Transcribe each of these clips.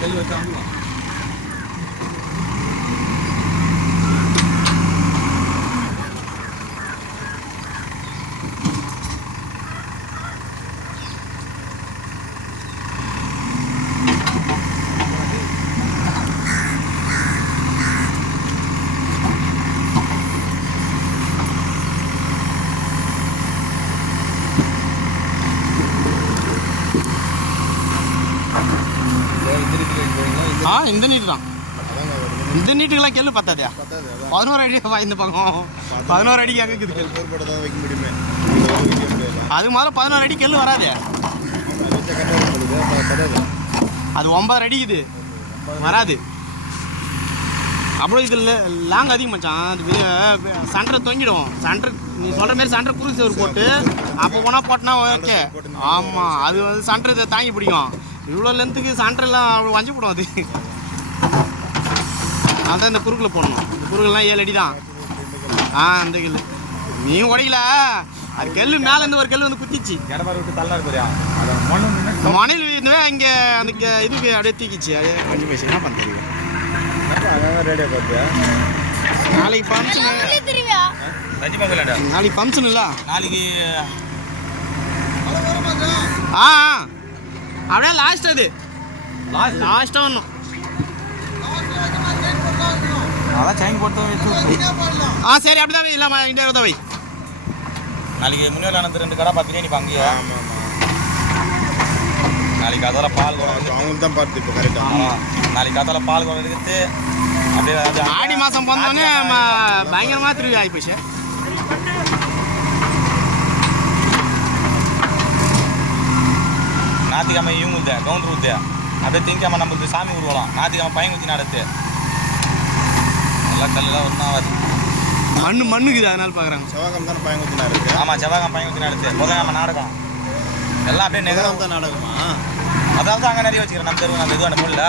கல் வச்சாங்க இந்த நீட்டு தான். இந்த நீட்டுக்கெல்லாம் கெல்லு பத்தாதே. 11 அடி இந்த பக்கம் 11 அடிக்கு அங்கே இருக்குது. அது மாதிரி 11 அடி கெல்லு வராதே. அது 9 அடிக்குது வராது. அப்புறம் இதில் லாங் அதிகம் மச்சான். அது சண்டரை தொங்கிடும். சண்டரை நீ சொல்கிற மாதிரி சண்டரை குறுக்கு சோறு போட்டு அப்போ போனால் போட்டனா ஓகே. ஆமாம், அது வந்து சண்டரை தாங்கி பிடிக்கும். இவ்வளோ லென்த்துக்கு சண்டரெல்லாம் வஞ்சி போடும். அது அதான் இந்த குறுக்கில் போடணும். இந்த குறுக்கெல்லாம் 7 அடி தான். அந்த கெல்லு நீ உடைக்கல. அது கெல்லு மேலேருந்து ஒரு கெல்லு வந்து குத்திச்சு. மணல் வீடுவே இங்கே அந்த இதுக்கு அப்படியே தூக்கிச்சு. அதே கொஞ்சம் பேசி என்ன பண்ண தெரியும். நாளைக்கு ஃபங்க்ஷனு. நாளைக்கு ஃபங்க்ஷன் இல்லை. நாளைக்கு அப்படியே லாஸ்ட். அது லாஸ்ட்டாக ஒன்றும் அதான் செயின் போட்டு சரி அப்படி தான் இல்லாமல் இந்த உதவி. நாளைக்கு முன்னாடி அனந்து 2 கடை பிரியாணி அங்கேயே. நாளைக்கு அதோட பால் குடம் அவங்களுக்கு தான் பார்த்து இப்போ கரெக்டாக. நாளைக்கு அதோட பால் குடம் எடுத்து அப்படியே ஆடி மாதம் போனோடனே பயங்கரமாக திருவி ஆகிப்போச்சு. ஞாத்திக்கிழமை இவங்க ஊற்று கவுண்டர் ஊற்று அப்படியே திங்கக்கிழமை நம்மளுக்கு சாமி உருவலாம். ஞாத்திக்கிழமை பையன் ஊற்றி நடத்து நல்லா கல்லாம் ஒன்றும் ஆகாது. மண்ணுக்குது அதனால பார்க்குறாங்க. செவ்வாய்க்கிழமை தானே பையன் ஊற்றி நடத்து. ஆமாம், செவ்வாய்க்கிழமை பையன் ஊற்றி நடத்து. புதன்கிழமை நாடகம் எல்லாம் அப்படியே நெகரம் தான் நாடகமா. அதாவது தான் அங்கே நிறைய வச்சுக்கிறேன். நம்ம தெருவு அந்த இதுவான பொருள்.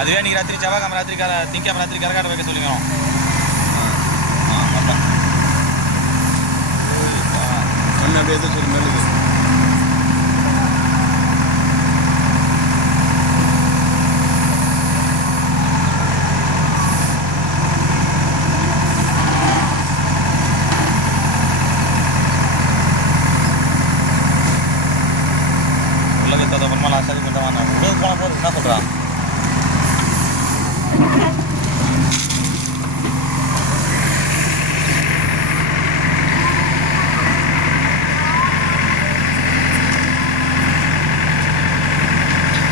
அதுவே நீங்கள் ராத்திரி செவ்வாய்க்கிழமை ராத்திரி திங்கக்கிழமை ராத்திரி கரகாட்டம் வைக்க சொல்லிக்கிறோம். அப்படியே சொல்லி மேலுது. உலகத்தை அப்புறமா லாஸ்ட்டாக கொஞ்சம் உலகம் போன போது என்ன சொல்கிறான்.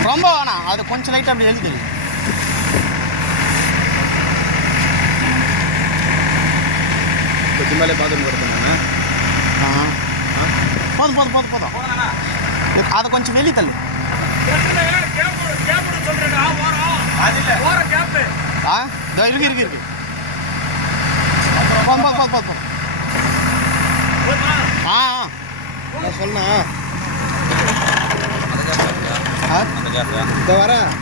ரொம்ப வேணாம், அது கொஞ்சம் லைட்டாக அப்படி எழுதி கொஞ்சம் மேலே பாத்ரூம் கொடுத்தேன். போதும் போதும் போதும் போதும். அதை கொஞ்சம் வெளியே தள்ளு. இருக்கு இருக்கு இருக்கு. போதும் போதும் போதும் போதும். சொன்னா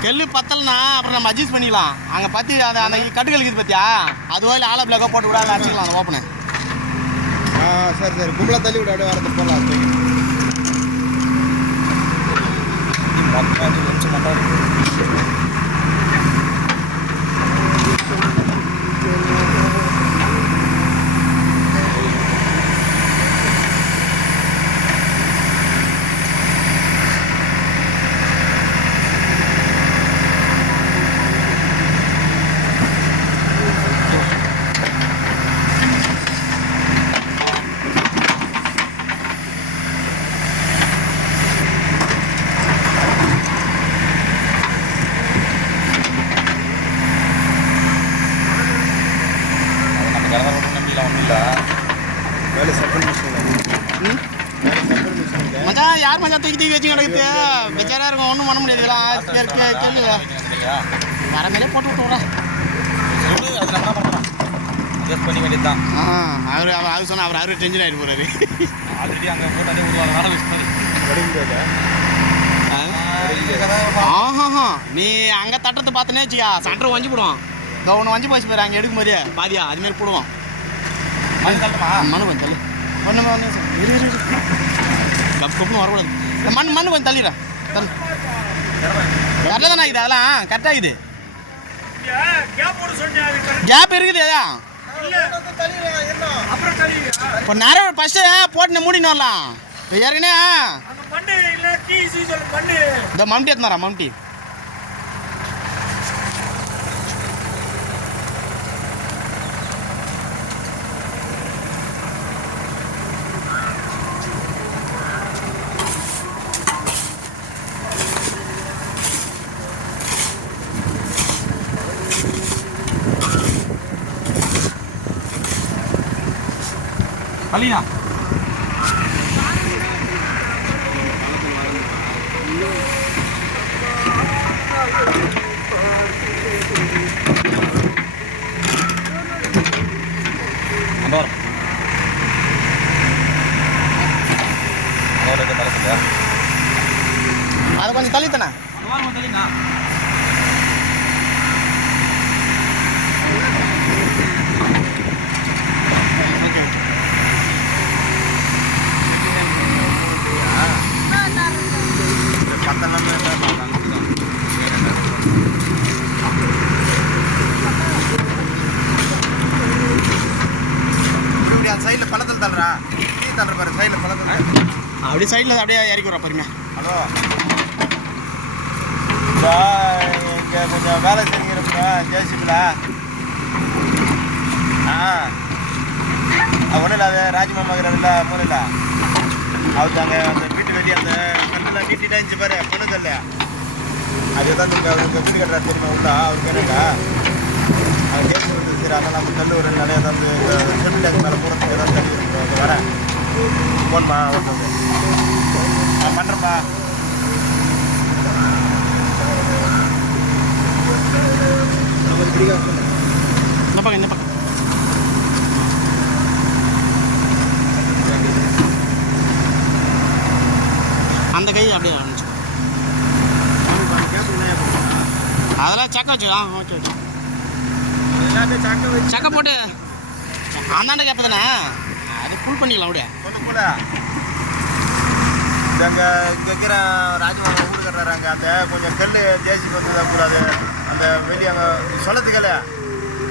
கெல்லு பத்தலனா அப்புறம் நம்ம அட்ஜஸ்ட் பண்ணிக்கலாம். அங்கே பற்றி அந்த அந்த கட்டுகள் இருக்குது பார்த்தியா, அது வரையில் ஆலை பிளாக்காக போட்டு விட அதை அடிச்சிக்கலாம் அந்த ஓப்பனை. சரி சரி கும்பலாக தள்ளி விட அப்படியே வரது போகலாம். மச்சான் யார் மச்சான் தூக்கி வச்சு கிடக்குது பெச்சாரா இருக்கும். ஒன்றும் பண்ண முடியாது. கேள்வி வர மேலே போட்டு விட்டுறேன். அட்ஜஸ்ட் பண்ணி வேண்டியது தான். அவர் சொன்னால் அவர் டென்ஷன் ஆகிட்டு போகிறாரு. ஆல்ரெடி அங்கே போட்டாலே நீ அங்கே தட்டத்தை பார்த்தனே வச்சியா சண்டை வஞ்சி போடுவான். இதோ ஒன்று வஞ்சி போச்சு போயிரு அங்கே எடுக்கும் போதே பாதியா அதுமாரி போடுவான். மனு கொஞ்சம் ஒன்று கப் கப்புன்னு வரக்கூடாது. மண் கொஞ்சம் தள்ளிடுறேன். கரெக்டாக தானே ஆகுது, அதெல்லாம் கரெக்டாக ஆகுது. கேப் இருக்குது அதான். இப்போ நிறைய ஃபஸ்ட்டு போட்டு மூடின்னு வரலாம். இப்போ ஏற்கனவே இந்த மம்டி எடுத்துனாரா மம்டி. பள்ளியா அதை கொஞ்சம் தள்ளித்தானே. சைடில் பள்ளத்தில் தள்ளுறா, டீ தள்ளுற பாரு, சைடில் பள்ளத்தில் அப்படியே சைடில் அப்படியே இறக்கி விட்றா பாருங்க. ஹலோ, இங்கே கொஞ்சம் வேலை செஞ்சுக்கிறப்ப ஜேசிபில் ஒன்றும் இல்லை, அது ராஜ்மாமா இருக்கிறதில்ல மூலையில் அவருக்கு அங்கே அந்த வீட்டு வெளியே அந்த கல்லெல்லாம் நீட்டிட்டா இருந்துச்சு பாரு, பொண்ணு இல்லையா, அதுதான் வீடு கட்டுறா தெரியுமா உள்ள அவருக்கு என்னக்கா அது கேட்டு வந்து சரி அதெல்லாம் நம்ம கல் ஒரு நிறைய ஏதாவது செப்டி டேங்க் மேலே போகிறதுக்கு ஏதாவது தண்ணி இருக்குது அது வரேன் போன்மா ஓட்டுறது நான் பண்ணுறேன்ப்பா. இந்த பக்கம் இந்த பக்கம் அந்த கை அப்படியே ஆரம்பிச்சு அதெல்லாம் சக்கை வச்சு ஓகே ஓகே சக்கை போட்டு அந்தாண்ட கேப்ப தானே அது ஃபுல் பண்ணிக்கலாம் அப்படியே சொல்லு போல இங்கே இங்கே இருக்கிற ராஜமாமா வீடு கட்டுறாங்க அந்த கொஞ்சம் கல் ஜேசிபி வந்ததாக கூடாது அந்த வெளியே அங்கே சொல்லத்துக்கல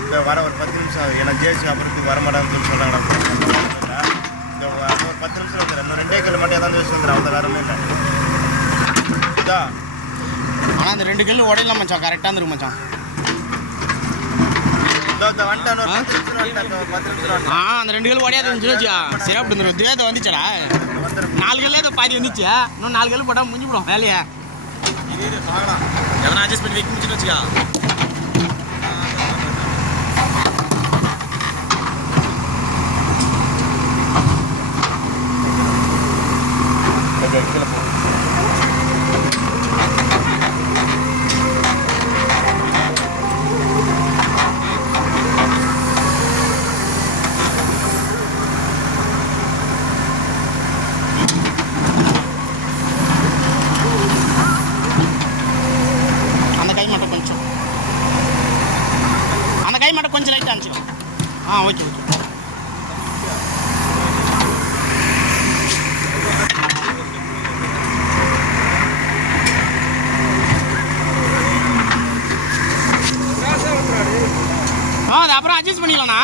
இந்த வர ஒரு 10 நிமிஷம் ஆகுது ஏன்னா ஜேசிபி அப்புறத்துக்கு வரமாட்டான்னு சொல்லி சொன்னாங்க. இந்த ஒரு 10 நிமிஷம் வந்துடுறேன் இன்னும் 2 கல் மட்டும் ஏதாவது வச்சு வந்துடுறேன் அவங்க வேறமே இல்லை இதான். ஆனால் அந்த 2 கல் உடையலாம் மச்சான் கரெக்டாக இருந்துருக்கு மச்சான். அந்த 2 கல் உடையாது இருந்துச்சு சிறப்பு இருந்துருக்கு துவேதை வந்துச்சடா 4 கல்லே பாதி வந்துச்சு இன்னும் 4 கல் போட்டால் முடிஞ்சு போடும் வேலையை எதனா அட்ஜஸ்ட் பண்ணி வைக்க முடிச்சுன்னு வச்சுக்கா. கை மட்டும் கொஞ்சம் லைட்டாக அனுப்பிச்சிடும். ஓகே ஓகே அது அப்புறம் அட்ஜஸ்ட் பண்ணிக்கலாம்ண்ணா.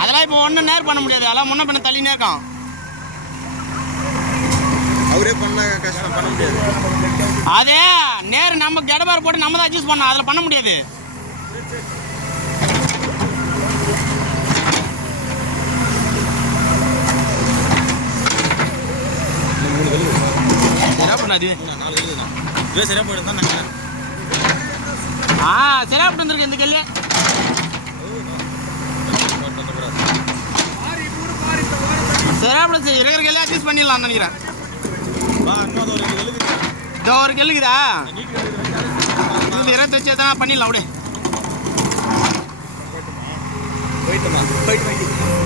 அதெல்லாம் இப்போ ஒன்றும் நேர் பண்ண முடியாது அதெல்லாம் முன்ன பண்ண தள்ளினே இருக்கான். அவரே பண்ண கஷ்டம் பண்ண முடியாது. அதே நேர் நம்ம கடபார் போட்டு நம்ம தான் அட்ஜஸ்ட் பண்ணோம் அதில் பண்ண முடியாது. சரியா பண்ணாது சரியா போயிட்டு தான் நினைக்கிறேன். சரியா போட்டு வந்துருக்கு இந்த கல்லே சரியா போட்டு இருக்கிற கல்லே அட்ஜஸ்ட் பண்ணிடலாம்னு நினைக்கிறேன். இதோ ஒரு கல்லுக்குதா இது 28 எத்தனா பண்ணிடலாம் அப்படியே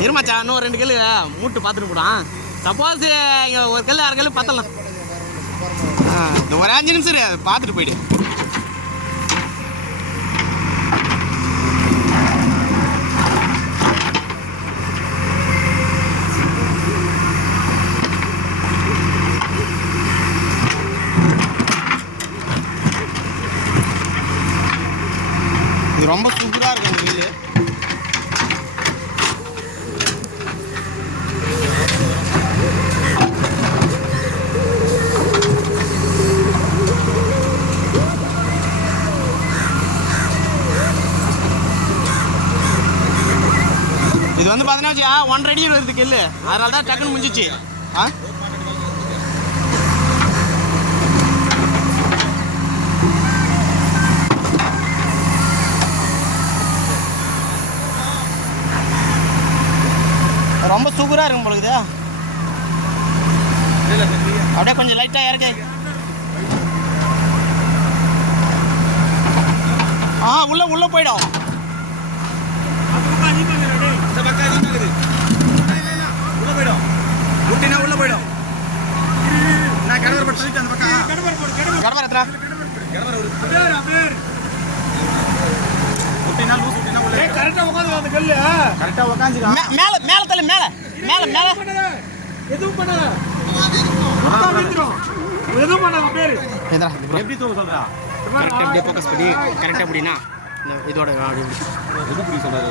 இருமாச்சா இன்னும் 2 கல்லு மூட்டு பார்த்துட்டு போடான். சப்போஸ் இங்கே ஒரு கல் 6 கல் பத்தலாம். இந்த ஒரு 5 நிமிஷம் சரி அதை பார்த்துட்டு போயிடு. இது ரொம்ப சூப்பராக இருக்கும் அந்த வீல். இது வந்து பார்த்தீங்கன்னா 1 அடி வருது கெல்லு, அதனால தான் டக்குன்னு முடிஞ்சிச்சு. ரொம்ப சூப்பராக இருக்கும் பொழுது. அப்படியே கொஞ்சம் லைட்டாக இறக்கு. உள்ள போயிடும். உள்ள போயிடும். நான் கடவரை போட்டு சொல்லிட்டு அந்த பக்கம் கடவரை எத்தனை கரெக்டாக உட்காந்து அந்த கல்லு கரெக்டாக உட்காந்துக்கா. மேலே மேலே தள்ளு, மேலே மேலே மேலே எதுவும் பண்ண எதுவும் பண்ண பேர் எப்படி சொல்றா கரெக்டாக இப்படியே ஃபோக்கஸ் பண்ணி கரெக்டாக எப்படின்னா இந்த இதோட எப்படி சொல்றாரு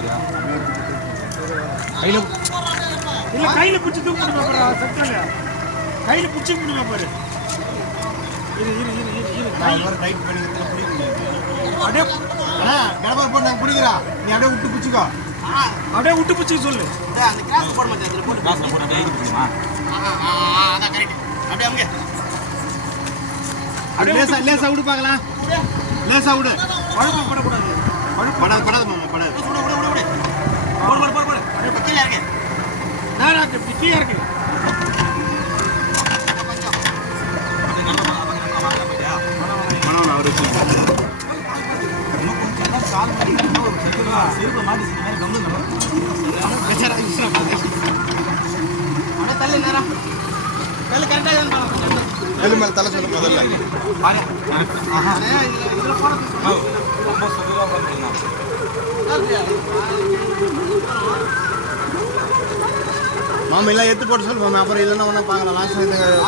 கையில் இல்லை கையில் பிடிச்சி தூக்க முடியுமா சத்தில கையில் பிடிச்சி முடியுமா பாரு. இரு இரு இரு இரு இரு டைட் பண்ணிக்கிறதுல பிடிக்கும். அப்படியே கடவுள் போட்டு நாங்கள் பிடிக்கிறா, நீ அப்படியே விட்டு பிடிச்சிக்கோ. அப்படியே விட்டு பிடிச்சி சொல்லு. அந்த கிராஸ் போட மாட்டேன், அதில் போட்டு கிராஸில் போட்டு அப்படியே பிடிக்குமா? அதான் கரெக்ட். அப்படியே அவங்க அப்படியே லேசாக விடு பார்க்கலாம். லேசாக விடு, பழக்கம் படக்கூடாது. படாது மாமா, படாது. விடு விடு விடு விடு போடு போடு போடு போடு. அப்படியே பக்கத்தில் இருக்கு, நேரம் இருக்கு, பிக்கியாக இருக்கு. தலை சொல்ல முதல்ல மாமா எல்லாம் எடுத்து போட்டு சொல்லு மாமா. அப்புறம் இல்லைன்னா ஒன்றா பார்க்கலாம். லாஸ்ட்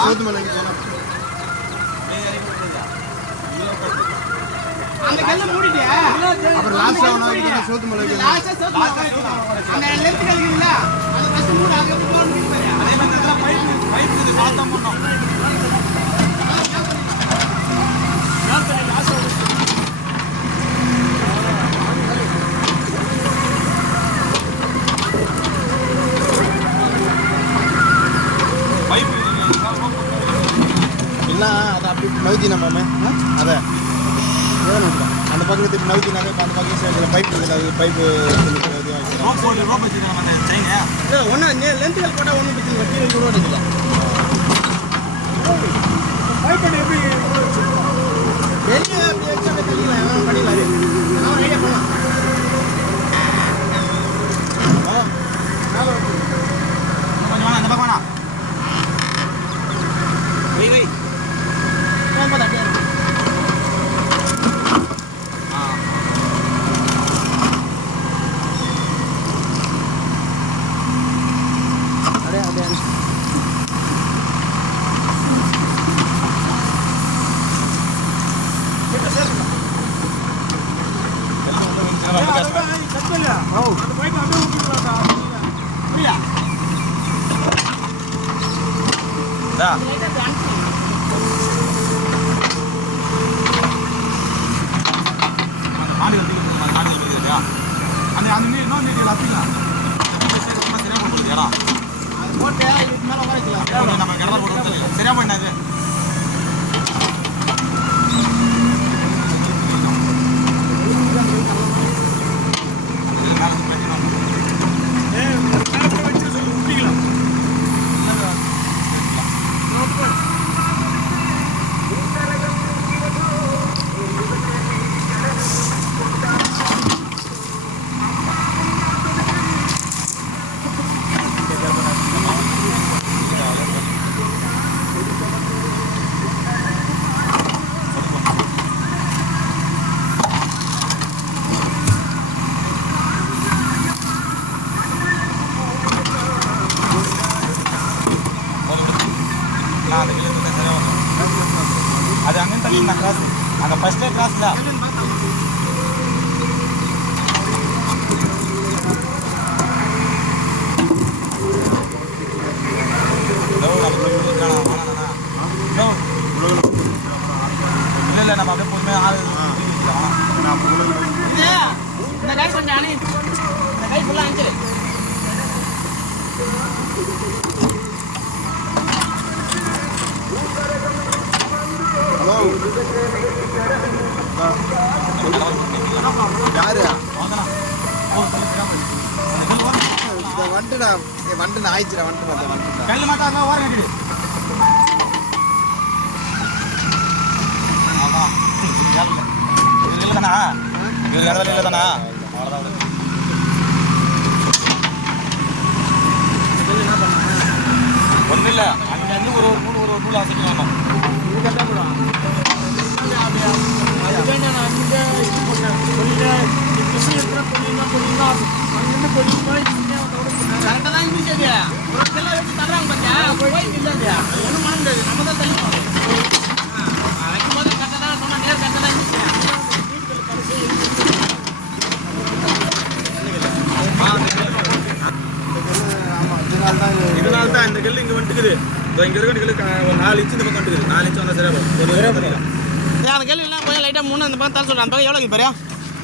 சோத்து மலைக்கு போனோம். அந்த கல்ல மூடிட்டியா? அப்புறம் லாஸ்டா ஒண்ணா சோத்து மலைக்கு லாஸ்டா சோத்து அந்த லெஃப்ட் கல்லுல அது ஃபர்ஸ்ட் மூடு அங்க போறோம் பாரு. அதே மாதிரி அதெல்லாம் பைப் இது பார்த்தா பண்ணோம். லாஸ்டா பைப் இல்ல அத அப்படி நவுதி நம்ம அத அந்த பக்கத்து நவுத்தினாக்க அந்த பக்கம் சைடில் பைப் இருக்குது. பைப்பு ஒன்று லென்த்துகள் போட்டால் ஒன்றும் பிரச்சனை இல்லை, கீழே கூட இருக்குல்ல. பைப் பண்ணி எப்படி வெளியே அப்படி வச்சு அப்படியே தள்ளிக்கலாம், பண்ணிடலாம். நான் ஐடியா பண்ணலாம். கொஞ்சம் வேணா அந்த பக்கம் வேணா வை வை போகும்போது அப்படியே இருக்கு. சரியா பண்ணாது. அது அங்கே தள்ளி நான் கிராஸ் அங்கே ஃபஸ்ட்டே கிராஸ் தான் வந்துட்டுடா வந்துட்டு ஆயிடுச்சுடா வந்துட்டு வந்துட்டுடா கல்லு மாத்தா அங்க ஓரம் கட்டிடு ஆமா இது இல்லதானா இது கடவுள் இல்லதானா அவ்வளவுதான் ஒன்றும் இல்லை அங்கே வந்து ஒரு நூல் அசைக்கணும் இது கரெக்டாக போடும் அது வேண்டாம் நான் அங்கே இது போட்டேன் சொல்லிட்டேன் எப்படி இருக்கிற பொண்ணுங்க அங்கிருந்து பொண்ணுமா கரெக்டாக தான் இருந்துச்சு அது ஒரு கிலோ வச்சு தர்றாங்க பார்த்தியா போய் இல்லை அது ஒன்றும் பண்ண முடியாது நம்ம தான் தள்ளி வைக்கும் போது கரெக்டாக தான் சொன்னால் நேர் கரெக்டாக தான் இருந்துச்சு இதனால தான் இந்த கல் இங்கே வந்துட்டுக்குது இங்கே இருக்க கல் ஒரு 4 இன்ச்சு இந்த பக்கம் வந்துட்டுக்குது 4 இன்ச்சு வந்தால் சரியா போகும் அந்த கேள்வி எல்லாம் போய் லைட்டாக மூணு அந்த பக்கம் தர சொல்கிறேன் அந்த பக்கம் எவ்வளோ பாரியா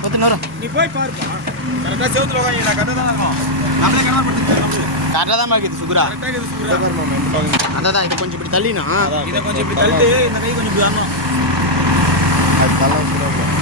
10 நீ போய் பாருப்பா கரெக்டாக செவத்தில் உட்காந்து கரெக்டாக தான் இருக்கும் நம்மளே கடமை படுத்து கரெக்டாக தான் இருக்குது சுகுரா கரெக்டாக இது சுகுரா அதான் இது கொஞ்சம் இப்படி தள்ளினா இதை கொஞ்சம் இப்படி தள்ளிட்டு இந்த கை கொஞ்சம் இப்படி வரணும் அது தலை